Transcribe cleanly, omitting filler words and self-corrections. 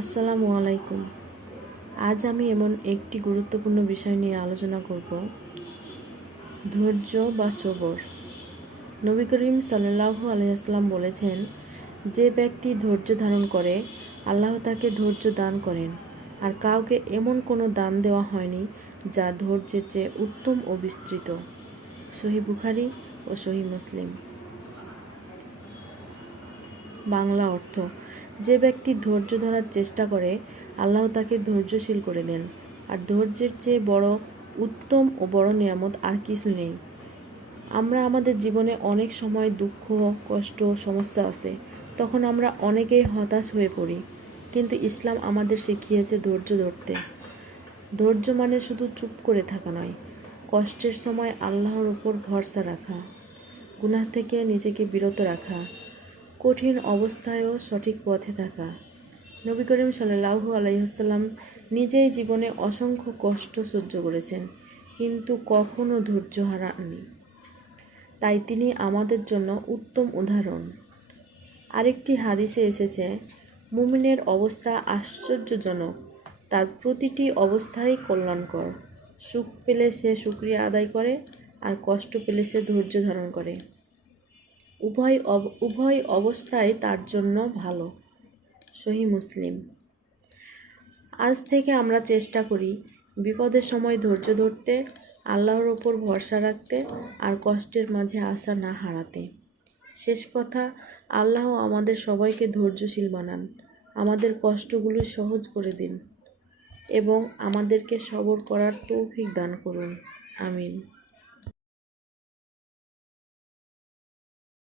আসসালামু আলাইকুম। আজ আমি এমন একটি গুরুত্বপূর্ণ বিষয় নিয়ে আলোচনা করব, ধৈর্য বা সবর। নবী করিম সাল্লাল্লাহু আলাইহি ওয়াসাল্লাম বলেছেন, যে ব্যক্তি ধৈর্য ধারণ করে আল্লাহ তাকে ধৈর্য দান করেন, আর কাউকে এমন কোনো দান দেওয়া হয়নি যা ধৈর্যের চেয়ে উত্তম ও বিস্তৃত। সহিহ বুখারী ও সহিহ মুসলিম। বাংলা অর্থ: যে ব্যক্তি ধৈর্য ধরার চেষ্টা করে আল্লাহ তাকে ধৈর্যশীল করে দেন, আর ধৈর্যের চেয়ে বড় উত্তম ও বড় নিয়ামত আর কিছু নেই। আমরা আমাদের জীবনে অনেক সময় দুঃখ, কষ্ট, সমস্যা আছে, তখন আমরা অনেকেই হতাশ হয়ে পড়ি, কিন্তু ইসলাম আমাদের শিখিয়েছে ধৈর্য ধরতে। ধৈর্য মানে শুধু চুপ করে থাকা নয়, কষ্টের সময় আল্লাহর উপর ভরসা রাখা, গুনাহ থেকে নিজেকে বিরত রাখা, কঠিন অবস্থায়ও সঠিক পথে থাকা। নবী করিম সাল্লাল্লাহু আলাইহি ওয়াসাল্লাম নিজেই জীবনে অসংখ্য কষ্ট সহ্য করেছেন, কিন্তু কখনো ধৈর্য হারাননি। তাই তিনি আমাদের জন্য উত্তম উদাহরণ। আরেকটি হাদিসে এসেছে, মুমিনের অবস্থা আশ্চর্যজনক, তার প্রতিটি অবস্থাই কল্যাণকর। সুখ পেলে সে শুকরিয়া আদায় করে, আর কষ্ট পেলে সে ধৈর্য ধারণ করে। উভয় অবস্থায় তার জন্য ভালো। সহিহ মুসলিম। আজ থেকে আমরা চেষ্টা করি বিপদের সময় ধৈর্য ধরতে, আল্লাহর ওপর ভরসা রাখতে, আর কষ্টের মাঝে আশা না হারাতে। শেষ কথা, আল্লাহ আমাদের সবাইকে ধৈর্যশীল বানান, আমাদের কষ্টগুলো সহজ করে দিন এবং আমাদেরকে সবর করার তৌফিক দান করুন। আমিন।